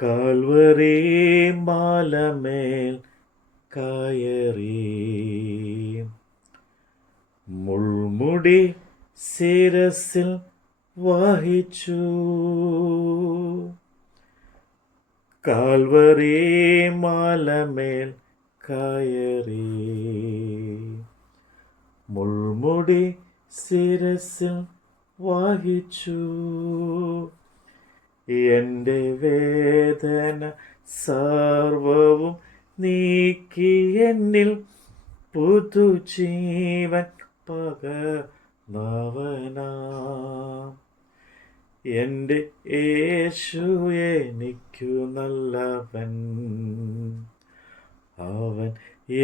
Calvary മാലമേൽ കയറി മുൾമുടി ശിരസിൽ വഹിച്ചു. കാൽവരി മാലമേൽ കയറി മുൾമുടി ശിരസിൽ വഹിച്ചു. എൻ്റെ വേദന സർവവും നീക്കി എന്നിൽ പുതുജീവൻ പകർന്നവനാം. എൻ്റെ യേശു എനിക്കു നല്ലവൻ, അവൻ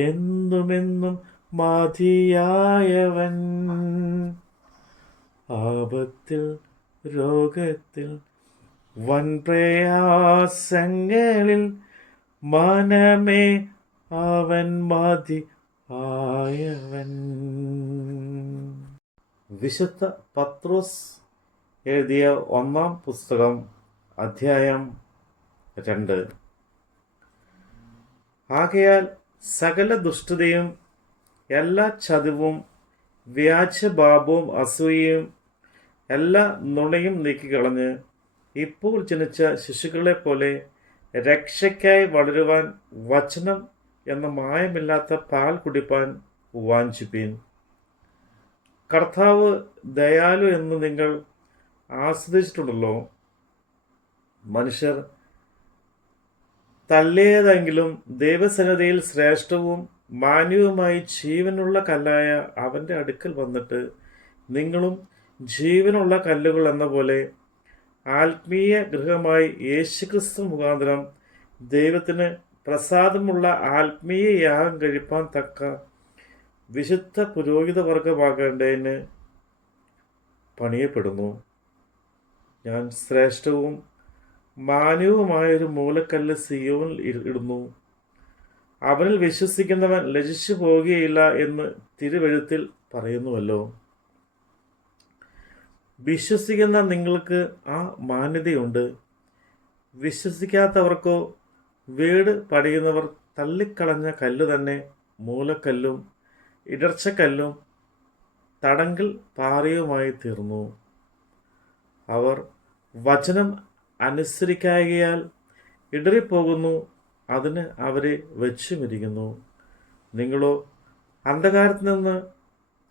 എന്നുമെന്നും മതിയായവൻ. ആപത്തിൽ രോഗത്തിൽ വൻപ്രയാസങ്ങളിൽ മനമേ അവൻ മതി ആയവൻ. വിശുദ്ധ പത്രോസ് എഴുതിയ 1 പുസ്തകം അധ്യായം 2. ആകയാൽ സകല ദുഷ്ടതയും എല്ലാ ചതിവും വ്യാജഭാവവും അസൂയയും എല്ലാ നുണയും നീക്കിക്കളഞ്ഞ് ഇപ്പോൾ ജനിച്ച ശിശുക്കളെ പോലെ രക്ഷയ്ക്കായി വളരുവാൻ വചനം എന്ന മായമില്ലാത്ത പാൽ കുടിപ്പാൻ വാഞ്ചിപ്പീൻ. കർത്താവ് ദയാലു എന്ന് നിങ്ങൾ ആസ്വദിച്ചിട്ടുണ്ടല്ലോ. മനുഷ്യർ തള്ളിയതെങ്കിലും ദൈവസന്നിധിയിൽ ശ്രേഷ്ഠവും മാന്യവുമായി ജീവനുള്ള കല്ലായ അവൻ്റെ അടുക്കൽ വന്നിട്ട് നിങ്ങളും ജീവനുള്ള കല്ലുകൾ എന്ന പോലെ ആത്മീയ ഗൃഹമായി യേശുക്രിസ്തു മുഖാന്തരം ദൈവത്തിന് പ്രസാദമുള്ള ആത്മീയ യാഗം കഴിപ്പാൻ തക്ക വിശുദ്ധ പുരോഹിതവർഗമാകേണ്ടതിന് പണിയപ്പെടുന്നു. ഞാൻ ശ്രേഷ്ഠവും മാന്യവുമായൊരു മൂലക്കല്ല് സിയോനിൽ ഇടുന്നു, അവനിൽ വിശ്വസിക്കുന്നവൻ ലജിച്ചു പോകുകയില്ല എന്ന് തിരുവെഴുത്തിൽ പറയുന്നുവല്ലോ. വിശ്വസിക്കുന്ന നിങ്ങൾക്ക് ആ മാന്യതയുണ്ട്. വിശ്വസിക്കാത്തവർക്കോ വീട് പണിയുന്നവർ തള്ളിക്കളഞ്ഞ കല്ല് തന്നെ മൂലക്കല്ലും ഇടർച്ചക്കല്ലും തടങ്കിൽ പാറയുമായി തീർന്നു. അവർ വചനം അനുസരിക്കായകയാൽ ഇടറിപ്പോകുന്നു, അതിന് അവരെ വെച്ചുമിരിക്കുന്നു. നിങ്ങളോ അന്ധകാരത്തിൽ നിന്ന്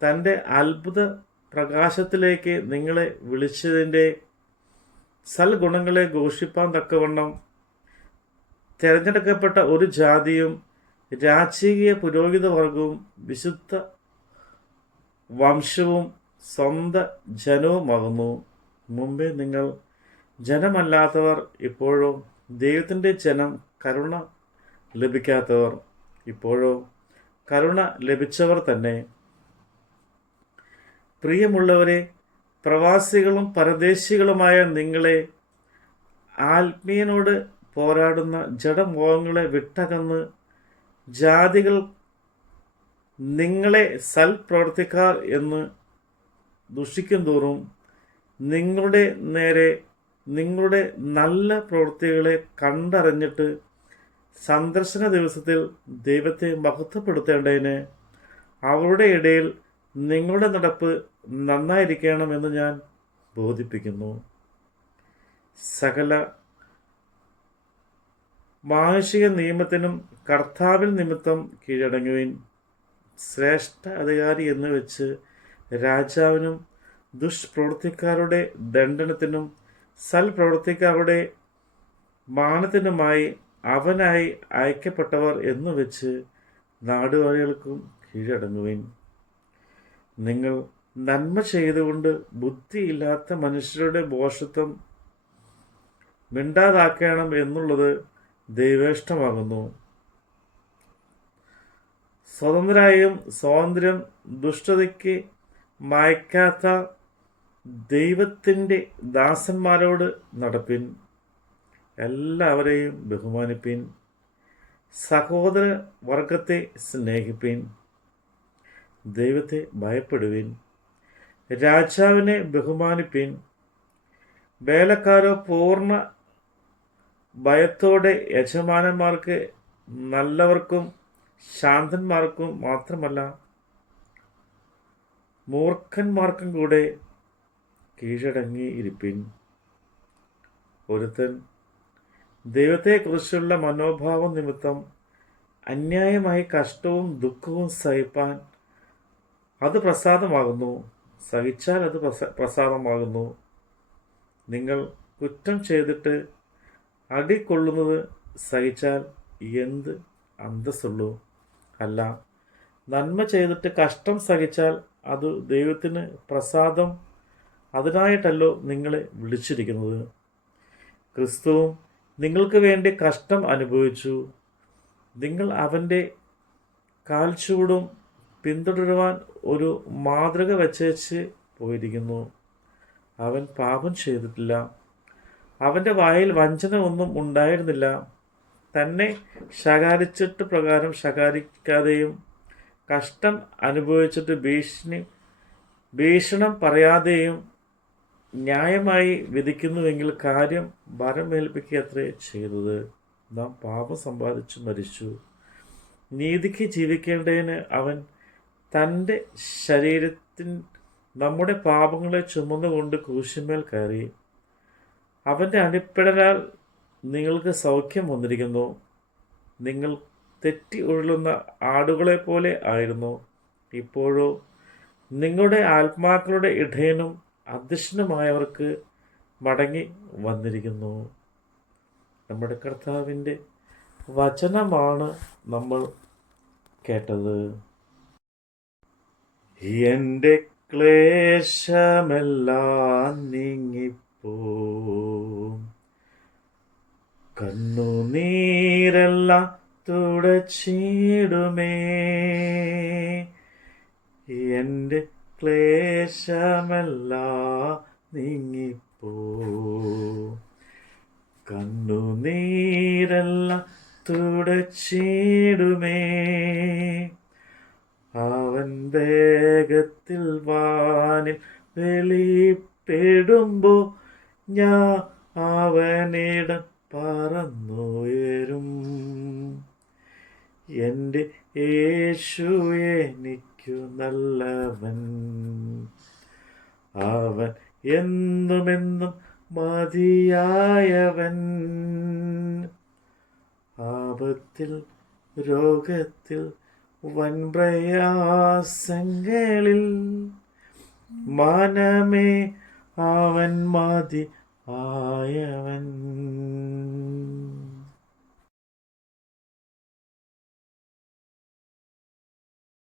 തൻ്റെ അത്ഭുത പ്രകാശത്തിലേക്ക് നിങ്ങളെ വിളിച്ചതിൻ്റെ സൽഗുണങ്ങളെ ഘോഷിപ്പാൻ തക്കവണ്ണം തിരഞ്ഞെടുക്കപ്പെട്ട ഒരു ജാതിയും രാജകീയ പുരോഹിതവർഗവും വിശുദ്ധ വംശവും സ്വന്തം ജനവുമാകുന്നു. മുമ്പേ നിങ്ങൾ ജനമല്ലാത്തവർ, ഇപ്പോഴോ ദൈവത്തിൻ്റെ ജനം. കരുണ ലഭിക്കാത്തവർ, ഇപ്പോഴോ കരുണ ലഭിച്ചവർ തന്നെ. പ്രിയമുള്ളവരെ, പ്രവാസികളും പരദേശികളുമായ നിങ്ങളെ ആത്മീയനോട് പോരാടുന്ന ജഡമോഹങ്ങളെ വിട്ടകന്ന് ജാതികൾ നിങ്ങളെ സൽപ്രവർത്തിക്കാർ എന്ന് ദുഷിക്കും തോറും നിങ്ങളുടെ നേരെ നിങ്ങളുടെ നല്ല പ്രവൃത്തികളെ കണ്ടറിഞ്ഞിട്ട് സന്ദർശന ദിവസത്തിൽ ദൈവത്തെ മഹത്വപ്പെടുത്തേണ്ടതിന് അവരുടെ ഇടയിൽ നിങ്ങളുടെ നടപ്പ് നന്നായിരിക്കണമെന്ന് ഞാൻ ബോധിപ്പിക്കുന്നു. സകല മാനുഷിക നിയമത്തിനും കർത്താവിൽ നിമിത്തം കീഴടങ്ങുവിൻ. ശ്രേഷ്ഠ അധികാരി എന്ന് വെച്ച് രാജാവിനും ദുഷ്പ്രവൃത്തിക്കാരുടെ ദണ്ഡനത്തിനും സൽപ്രവൃത്തിക്കാരുടെ മാനത്തിനുമായി അവനായി അയക്കപ്പെട്ടവർ എന്ന് വെച്ച് നാടുവാഴികൾക്കും കീഴടങ്ങുവിൻ. നിങ്ങൾ നന്മ ചെയ്തുകൊണ്ട് ബുദ്ധിയില്ലാത്ത മനുഷ്യരുടെ ഭോഷത്വം മിണ്ടാതാക്കണം എന്നുള്ളത് ദൈവേഷ്ടമാകുന്നു. സ്വതന്ത്രരായും സ്വാതന്ത്ര്യം ദുഷ്ടതയ്ക്ക് മായ്ക്കാത്ത ദൈവത്തിൻ്റെ ദാസന്മാരോട് നടപ്പിൻ. എല്ലാവരെയും ബഹുമാനിപ്പിൻ. സഹോദര വർഗത്തെ സ്നേഹിപ്പിൻ. ദൈവത്തെ ഭയപ്പെടുവിൻ. രാജാവിനെ ബഹുമാനിപ്പിൻ. വേലക്കാരോ പൂർണ്ണ ഭയത്തോടെ യജമാനന്മാർക്ക് നല്ലവർക്കും ശാന്തന്മാർക്കും മാത്രമല്ല മൂർഖന്മാർക്കും കൂടെ കീഴടങ്ങി ഇരിപ്പിൻ. ഒരുത്തൻ ദൈവത്തെക്കുറിച്ചുള്ള മനോഭാവം നിമിത്തം അന്യായമായി കഷ്ടവും ദുഃഖവും സഹിപ്പാൻ അത് പ്രസാദമാകുന്നു. സഹിച്ചാൽ അത് പ്രസാദമാകുന്നു. നിങ്ങൾ കുറ്റം ചെയ്തിട്ട് അടികൊള്ളുന്നത് സഹിച്ചാൽ എന്ത് അന്തസ്സുള്ളൂ? അല്ല, നന്മ ചെയ്തിട്ട് കഷ്ടം സഹിച്ചാൽ അത് ദൈവത്തിന് പ്രസാദം. അതിനായിട്ടല്ലോ നിങ്ങളെ വിളിച്ചിരിക്കുന്നത്. ക്രിസ്തുവും നിങ്ങൾക്ക് വേണ്ടി കഷ്ടം അനുഭവിച്ചു. നിങ്ങൾ അവൻ്റെ കാൽച്ചുവടും പിന്തുടരുവാൻ ഒരു മാതൃക വച്ചേച്ച് പോയിരിക്കുന്നു. അവൻ പാപം ചെയ്തിട്ടില്ല. അവൻ്റെ വായിൽ വഞ്ചന ഒന്നും ഉണ്ടായിരുന്നില്ല. തന്നെ ശകാരിച്ചിട്ട് പ്രകാരം ശകാരിക്കാതെയും കഷ്ടം അനുഭവിച്ചിട്ട് ഭീഷണം പറയാതെയും ന്യായമായി വിധിക്കുന്നുവെങ്കിൽ കാര്യം ഭരമേൽപ്പിക്കുകയത്രേ ചെയ്തത്. നാം പാപം സമ്പാദിച്ചു മരിച്ചു. നീതിക്ക് ജീവിക്കേണ്ടതിന് അവൻ തൻ്റെ ശരീരത്തിൽ നമ്മുടെ പാപങ്ങളെ ചുമന്നുകൊണ്ട് ക്രൂശിന്മേൽ കയറി. അവൻ്റെ അടിപ്പിടലാൽ നിങ്ങൾക്ക് സൗഖ്യം വന്നിരിക്കുന്നു. നിങ്ങൾ തെറ്റി ഉഴലുന്ന ആടുകളെപ്പോലെ ആയിരുന്നു. ഇപ്പോഴോ നിങ്ങളുടെ ആത്മാക്കളുടെ ഇടയനും അധ്യക്ഷനുമായവർക്ക് മടങ്ങി വന്നിരിക്കുന്നു. നമ്മുടെ കർത്താവിൻ്റെ വചനമാണ് നമ്മൾ കേട്ടത്. എൻ്റെ ക്ലേശമെല്ലാം നീങ്ങിപ്പോം, കണ്ണുനീരെല്ലാം തുടച്ചിടുമേ. എൻ്റെ ക്ലേശമെല്ലാം നീങ്ങിപ്പോം, കണ്ണുനീരെല്ലാം തുടച്ചിടുമേ. അവൻ വേഗത്തിൽ വാനിൽ വെളിപ്പെടുമ്പോൾ ഞാൻ അവനിടം പറന്നുയരും. എൻ്റെ യേശു എനിക്കു നല്ലവൻ, അവൻ എന്നുമെന്നും മതിയായവൻ. ആപത്തിൽ രോഗത്തിൽ വൻപ്രയാസങ്ങളിൽ മനമേ അവൻ മതി ആയവൻ.